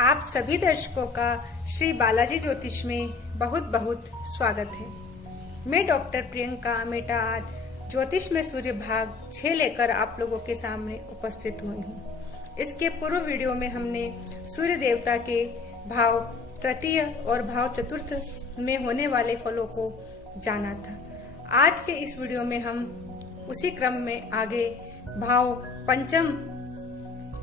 आप सभी दर्शकों का श्री बालाजी ज्योतिष में बहुत बहुत स्वागत है। मैं डॉक्टर प्रियंका मेटा आज ज्योतिष में सूर्य भाग 6 लेकर आप लोगों के सामने उपस्थित हुई हूँ। इसके पूर्व वीडियो में हमने सूर्य देवता के भाव तृतीय और भाव चतुर्थ में होने वाले फलों को जाना था। आज के इस वीडियो में हम उसी क्रम में आगे भाव पंचम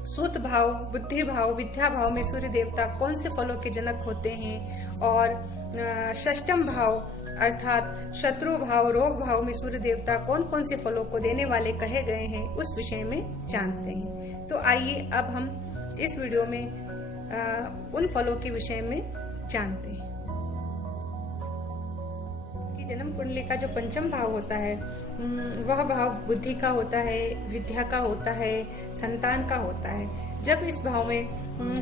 सूत भाव, बुद्धि भाव, विद्या भाव में सूर्य देवता कौन से फलों के जनक होते हैं और षष्टम भाव अर्थात शत्रु भाव, रोग भाव में सूर्य देवता कौन कौन से फलों को देने वाले कहे गए हैं उस विषय में जानते हैं। तो आइए अब हम इस वीडियो में उन फलों के विषय में जानते हैं। जन्म कुंडली का जो पंचम भाव होता है वह भाव बुद्धि का होता है, विद्या का होता है, संतान का होता है। जब इस भाव में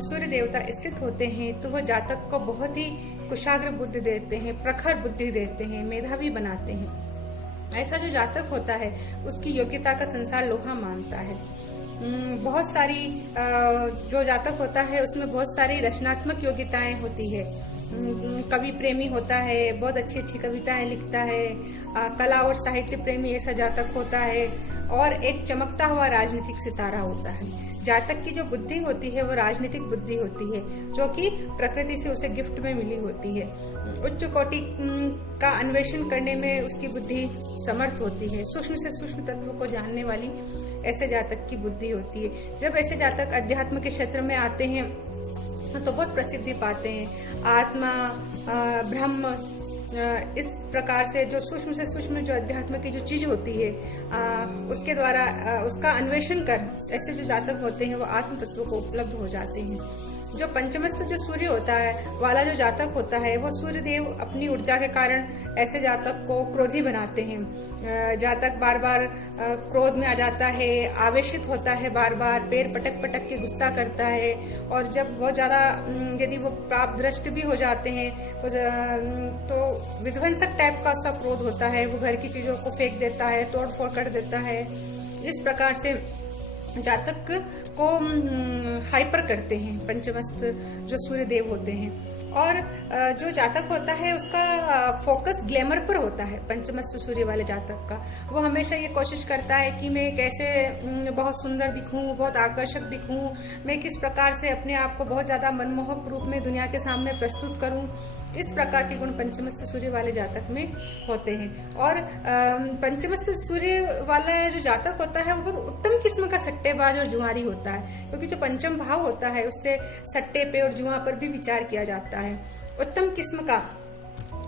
सूर्य देवता स्थित होते हैं तो वह जातक को बहुत ही कुशाग्र बुद्धि देते हैं, प्रखर बुद्धि देते हैं, मेधावी बनाते हैं। ऐसा जो जातक होता है उसकी योग्यता का संसार लोहा मानता है। बहुत सारी जो जातक होता है उसमें बहुत सारी रचनात्मक योग्यताएं होती है। कवि प्रेमी होता है, बहुत अच्छी अच्छी कविताएं लिखता है, कला और साहित्य प्रेमी ऐसा जातक होता है और एक चमकता हुआ राजनीतिक सितारा होता है। जातक की जो बुद्धि होती है वो राजनीतिक बुद्धि होती है जो कि प्रकृति से उसे गिफ्ट में मिली होती है। उच्च कोटि का अन्वेषण करने में उसकी बुद्धि समर्थ होती है। सूक्ष्म से सूक्ष्म तत्व को जानने वाली ऐसे जातक की बुद्धि होती है। जब ऐसे जातक अध्यात्म के क्षेत्र में आते हैं तो बहुत प्रसिद्धि पाते हैं। आत्मा, ब्रह्म, इस प्रकार से जो सूक्ष्म से सूक्ष्म जो अध्यात्म की जो चीज होती है उसके द्वारा उसका अन्वेषण कर ऐसे जो जातक होते हैं वो आत्म तत्व को उपलब्ध हो जाते हैं। जो पंचमस्त जो सूर्य होता है वाला जो जातक होता है वो सूर्य देव अपनी ऊर्जा के कारण ऐसे जातक को क्रोधी बनाते हैं। जातक बार बार क्रोध में आ जाता है, आवेशित होता है, बार बार पैर पटक पटक के गुस्सा करता है और जब बहुत ज्यादा यदि वो प्राप्त दृष्ट भी हो जाते हैं तो विध्वंसक टाइप का सा क्रोध होता है। वो घर की चीजों को फेंक देता है, तोड़ फोड़ कर देता है। इस प्रकार से जातक को हाइपर करते हैं पंचमस्त जो सूर्य देव होते हैं। और जो जातक होता है उसका फोकस ग्लैमर पर होता है। पंचमस्त सूर्य वाले जातक का वो हमेशा ये कोशिश करता है कि मैं कैसे बहुत सुंदर दिखूं, बहुत आकर्षक दिखूं, मैं किस प्रकार से अपने आप को बहुत ज्यादा मनमोहक रूप में दुनिया के सामने प्रस्तुत करूं। इस प्रकार के गुण पंचमस्त सूर्य वाले जातक में होते हैं। और पंचमस्त सूर्य वाला जो जातक होता है वो बहुत उत्तम किस्म का सट्टेबाज और जुआरी होता है, क्योंकि जो पंचम भाव होता है उससे सट्टे पे और जुआ पर भी विचार किया जाता है। उत्तम किस्म का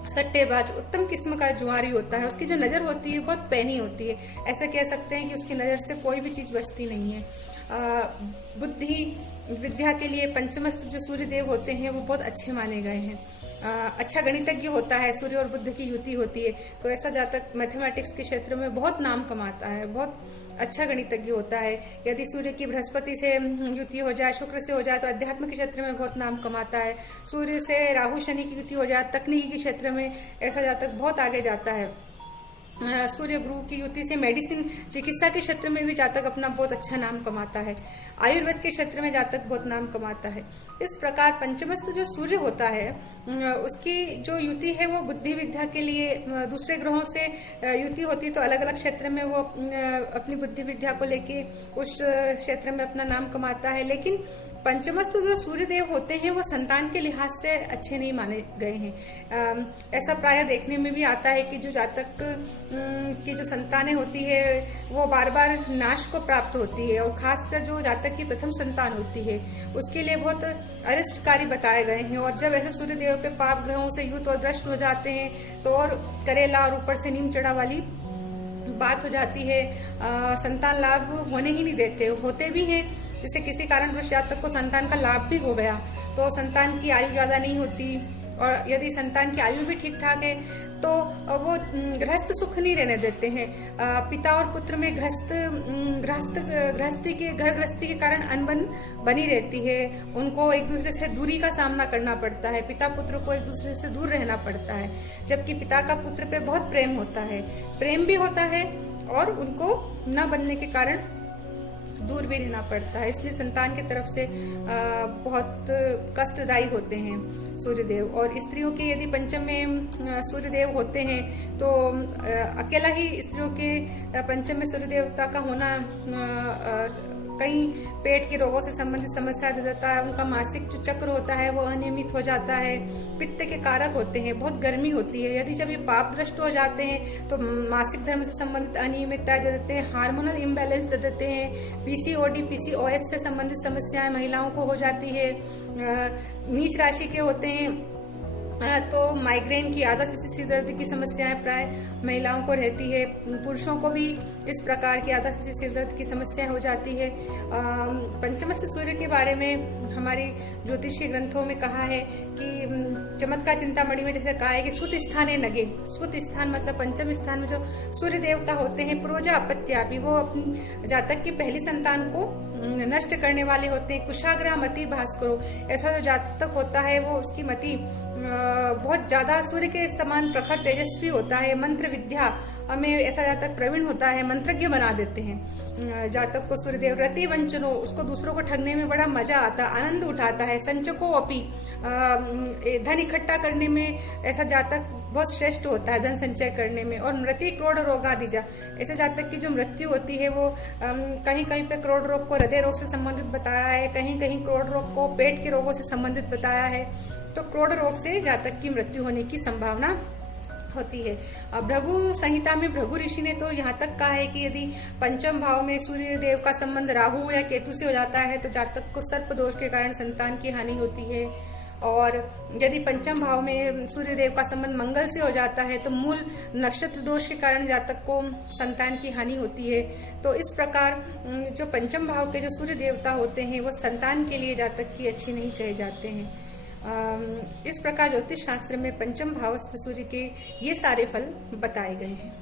सट्टेबाज, उत्तम किस्म का जुआरी होता है। उसकी जो नजर होती है बहुत पैनी होती है। ऐसा कह सकते हैं कि उसकी नजर से कोई भी चीज बचती नहीं है। बुद्धि विद्या के लिए पंचमस्त जो सूर्य देव होते हैं वो बहुत अच्छे माने गए हैं। अच्छा गणितज्ञ होता है, सूर्य और बुध की युति होती है तो ऐसा जातक मैथमेटिक्स के क्षेत्र में बहुत नाम कमाता है, बहुत अच्छा गणितज्ञ होता है। यदि सूर्य की बृहस्पति से युति हो जाए, शुक्र से हो जाए तो अध्यात्म के क्षेत्र में बहुत नाम कमाता है। सूर्य से राहु शनि की युति हो जाए तकनीकी के क्षेत्र में ऐसा जातक बहुत आगे जाता है। सूर्य गुरु की युति से मेडिसिन, चिकित्सा के क्षेत्र में भी जातक अपना बहुत अच्छा नाम कमाता है। आयुर्वेद के क्षेत्र में जातक बहुत नाम कमाता है। इस प्रकार पंचमस्त जो सूर्य होता है उसकी जो युति है वो बुद्धि विद्या के लिए दूसरे ग्रहों से युति होती है तो अलग अलग क्षेत्र में वो अपनी बुद्धि विद्या को लेके उस क्षेत्र में अपना नाम कमाता है। लेकिन पंचमस्त जो सूर्य देव होते हैं वो संतान के लिहाज से अच्छे नहीं माने गए हैं। ऐसा प्राय देखने में भी आता है कि जो जातक की जो संतानें होती है वो बार बार नाश को प्राप्त होती है और खासकर जो जातक की प्रथम संतान होती है उसके लिए बहुत अरिष्टकारी बताए गए हैं। और जब ऐसे सूर्य देव पे पाप ग्रहों से युत और दृष्ट हो जाते हैं तो और करेला और ऊपर से नीम चढ़ा वाली बात हो जाती है। संतान लाभ होने ही नहीं देते, होते भी हैं। जैसे किसी कारणवश जातक को संतान का लाभ भी हो गया तो संतान की आयु ज्यादा नहीं होती और यदि संतान की आयु भी ठीक ठाक है तो वो गृहस्थ सुख नहीं रहने देते हैं। पिता और पुत्र में गृहस्थी के कारण अनबन बनी रहती है। उनको एक दूसरे से दूरी का सामना करना पड़ता है। पिता पुत्र को एक दूसरे से दूर रहना पड़ता है, जबकि पिता का पुत्र पे बहुत प्रेम होता है, प्रेम भी होता है और उनको न बनने के कारण दूर भी रहना पड़ता है, इसलिए संतान की तरफ से बहुत कष्टदायी होते हैं सूर्यदेव। और स्त्रियों के यदि पंचम में सूर्यदेव होते हैं तो अकेला ही स्त्रियों के पंचम में सूर्य देवता का होना कई पेट के रोगों से संबंधित समस्या दे देता है। उनका मासिक जो चक्र होता है वो अनियमित हो जाता है, पित्त के कारक होते हैं, बहुत गर्मी होती है। यदि जब ये पाप दृष्ट हो जाते हैं तो मासिक धर्म से संबंधित अनियमितता दे देते हैं, हार्मोनल इम्बैलेंस दे देते हैं, पीसीओडी पीसीओएस से संबंधित समस्याएं महिलाओं को हो जाती है। नीच राशि के होते हैं तो माइग्रेन की, आधा से सिर दर्द की समस्याएं प्राय महिलाओं को रहती है। पुरुषों को भी इस प्रकार की आधा से सिर दर्द की समस्या हो जाती है। पंचमस्थ सूर्य के बारे में हमारी ज्योतिषीय ग्रंथों में कहा है कि चमत्कार चिंतामणि में जैसे कहा है कि सुत स्थाने नगे, सुत स्थान मतलब पंचम स्थान में जो सूर्य देवता होते हैं पूर्वजा अपत्यापि, वो अपनी जातक की पहली संतान को नष्ट करने वाले होते हैं। कुशाग्रह मति भास्करो, ऐसा जो जातक होता है वो उसकी मति बहुत ज्यादा सूर्य के समान प्रखर तेजस्वी होता है। मंत्र विद्या में ऐसा जातक प्रवीण होता है, मंत्रज्ञ बना देते हैं जातक को सूर्यदेव। रति वंचनो, उसको दूसरों को ठगने में बड़ा मजा आता है, आनंद उठाता है। संचको अपि, धन इकट्ठा करने में ऐसा जातक बहुत श्रेष्ठ होता है, धन संचय करने में। और मृत्यु क्रोध रोगादिजा, ऐसे जातक की जो मृत्यु होती है वो कहीं कहीं पे क्रोध रोग को हृदय रोग से संबंधित बताया है, कहीं कहीं क्रोध रोग को पेट के रोगों से संबंधित बताया है। तो क्रोध रोग से जातक की मृत्यु होने की संभावना होती है। भृगु संहिता में भृगु ऋषि ने तो यहाँ तक कहा है कि यदि पंचम भाव में सूर्य देव का संबंध राहु या केतु से हो जाता है तो जातक को सर्प दोष के कारण संतान की हानि होती है। और यदि पंचम भाव में सूर्य देव का संबंध मंगल से हो जाता है तो मूल नक्षत्र दोष के कारण जातक को संतान की हानि होती है। तो इस प्रकार जो पंचम भाव के जो सूर्य देवता होते हैं वो संतान के लिए जातक की अच्छी नहीं कहे जाते हैं। इस प्रकार ज्योतिष शास्त्र में पंचम भावस्थ सूर्य के ये सारे फल बताए गए हैं।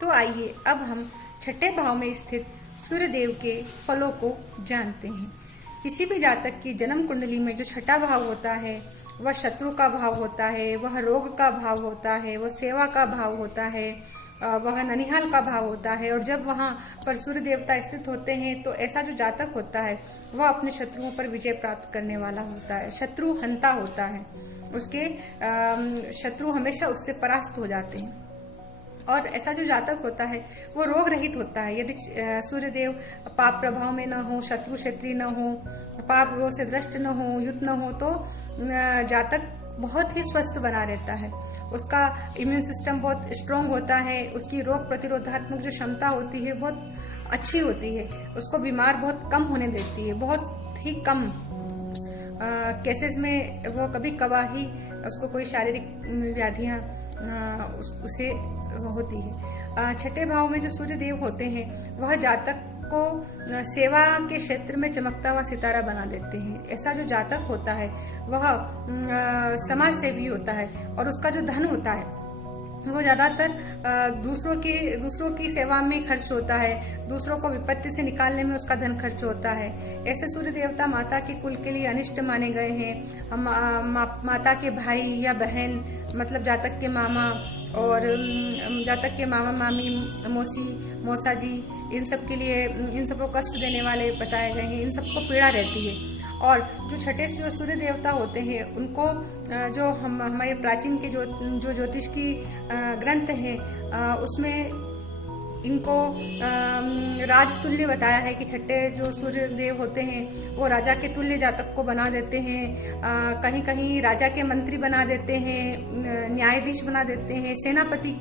तो आइए अब हम छठे भाव में स्थित सूर्य देव के फलों को जानते हैं। किसी भी जातक की जन्म कुंडली में जो छठा भाव होता है वह शत्रु का भाव होता है, वह रोग का भाव होता है, वह सेवा का भाव होता है, वह ननिहाल का भाव होता है। और जब वहाँ पर सूर्य देवता स्थित होते हैं तो ऐसा जो जातक होता है वह अपने शत्रुओं पर विजय प्राप्त करने वाला होता है, शत्रु हंता होता है, उसके शत्रु हमेशा उससे परास्त हो जाते हैं। और ऐसा जो जातक होता है वो रोग रहित होता है। यदि सूर्यदेव पाप प्रभाव में न हो, शत्रु क्षेत्रीय न हो, पाप रोग से दृष्ट न हो, युत न हो, तो जातक बहुत ही स्वस्थ बना रहता है। उसका इम्यून सिस्टम बहुत स्ट्रांग होता है, उसकी रोग प्रतिरोधात्मक जो क्षमता होती है बहुत अच्छी होती है, उसको बीमार बहुत कम होने देती है, बहुत ही कम केसेस में वो कभी कभार ही उसको कोई शारीरिक व्याधियां उसे होती है। छठे भाव में जो सूर्य देव होते हैं वह जातक को सेवा के क्षेत्र में चमकता हुआ सितारा बना देते हैं। ऐसा जो जातक होता है वह समाज सेवी होता है और उसका जो धन होता है वो ज्यादातर दूसरों की सेवा में खर्च होता है, दूसरों को विपत्ति से निकालने में उसका धन खर्च होता है। ऐसे सूर्य देवता माता के कुल के लिए अनिष्ट माने गए हैं। माता के भाई या बहन मतलब जातक के मामा और जातक के मामा मामी, मौसी, मौसा जी, इन सब के लिए इन सबको कष्ट देने वाले बताए गए हैं, इन सबको पीड़ा रहती है। और जो छठे सूर्य देवता होते हैं उनको जो हमारे प्राचीन के जो ज्योतिष की ग्रंथ हैं उसमें इनको राजतुल्य बताया है कि छठे जो सूर्य देव होते हैं वो राजा के तुल्य जातक को बना देते हैं, कहीं कहीं राजा के मंत्री बना देते हैं, न्यायाधीश बना देते हैं, सेनापति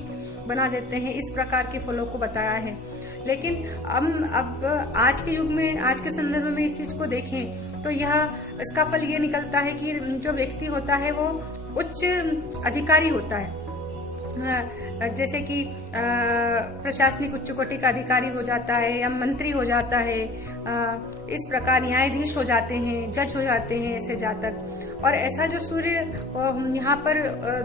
बना देते हैं। इस प्रकार के फलों को बताया है। लेकिन अब आज के युग में, आज के संदर्भ में इस चीज को देखें तो इसका फल ये निकलता है कि जो व्यक्ति होता है वो उच्च अधिकारी होता है, जैसे कि प्रशासनिक उच्च कोटि का अधिकारी हो जाता है या मंत्री हो जाता है, इस प्रकार न्यायाधीश हो जाते हैं, जज हो जाते हैं ऐसे जातक। और ऐसा जो सूर्य यहाँ पर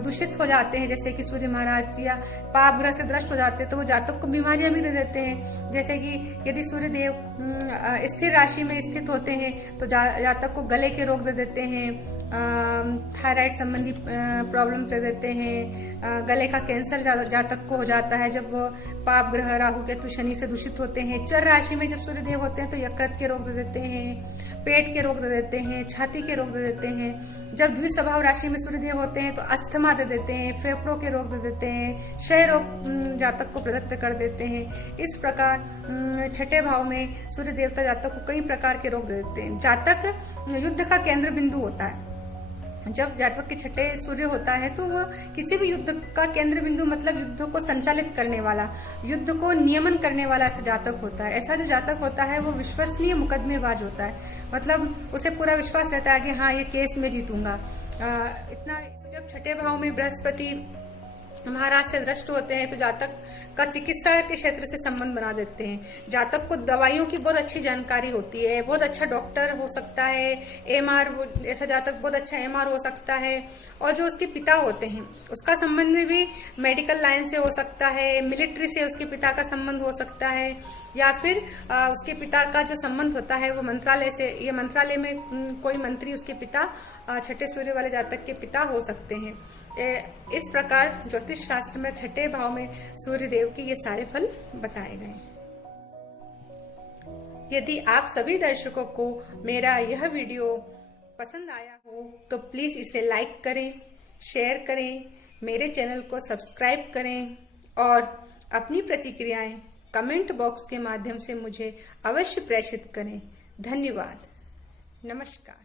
दूषित हो जाते हैं, जैसे कि सूर्य महाराज या पाप ग्रह से दृष्ट हो जाते हैं तो वो जातक को बीमारियां भी दे देते हैं। जैसे कि यदि सूर्य देव स्थिर राशि में स्थित होते हैं तो जातक को गले के रोग दे देते हैं, थायराइड संबंधी प्रॉब्लम दे देते हैं, गले का कैंसर जातक को हो जाता है जब वो पाप ग्रह राहु केतु शनि से दूषित होते हैं। चर राशि में जब सूर्यदेव होते हैं तो यकृत के रोग दे देते हैं, पेट के रोग दे देते हैं, छाती के रोग दे देते हैं। जब द्विस्वभाव राशि में सूर्यदेव होते हैं तो अस्थमा दे देते हैं, फेफड़ों के रोग दे देते हैं, क्षय रोग जातक को प्रदत्त कर देते हैं। इस प्रकार छठे भाव में सूर्य देवता जातक को कई प्रकार के रोग दे देते हैं। जातक युद्ध का केंद्र बिंदु होता है। जब जातक के छठे सूर्य होता है तो वह किसी भी युद्ध का केंद्र बिंदु मतलब युद्ध को संचालित करने वाला, युद्ध को नियमन करने वाला ऐसा जातक होता है। ऐसा जो जातक होता है वो विश्वसनीय मुकदमेबाज होता है, मतलब उसे पूरा विश्वास रहता है कि हाँ ये केस में जीतूंगा। इतना जब छठे भाव में बृहस्पति महाराज से दृष्ट होते हैं तो जातक का चिकित्सा के क्षेत्र से संबंध बना देते हैं। जातक को दवाइयों की बहुत अच्छी जानकारी होती है, बहुत अच्छा डॉक्टर हो सकता है, एमआर, ऐसा जातक बहुत अच्छा एमआर हो सकता है। और जो उसके पिता होते हैं उसका संबंध भी मेडिकल लाइन से हो सकता है, मिलिट्री से उसके पिता का संबंध हो सकता है, या फिर उसके पिता का जो संबंध होता है वो मंत्रालय से, ये मंत्रालय में कोई मंत्री उसके पिता छठे सूर्य वाले जातक के पिता हो सकते हैं। इस प्रकार ज्योतिष शास्त्र में छठे भाव में सूर्य देव के ये सारे फल बताए गए। यदि आप सभी दर्शकों को मेरा यह वीडियो पसंद आया हो तो प्लीज इसे लाइक करें, शेयर करें, मेरे चैनल को सब्सक्राइब करें और अपनी प्रतिक्रियाएं कमेंट बॉक्स के माध्यम से मुझे अवश्य प्रेषित करें। धन्यवाद। नमस्कार।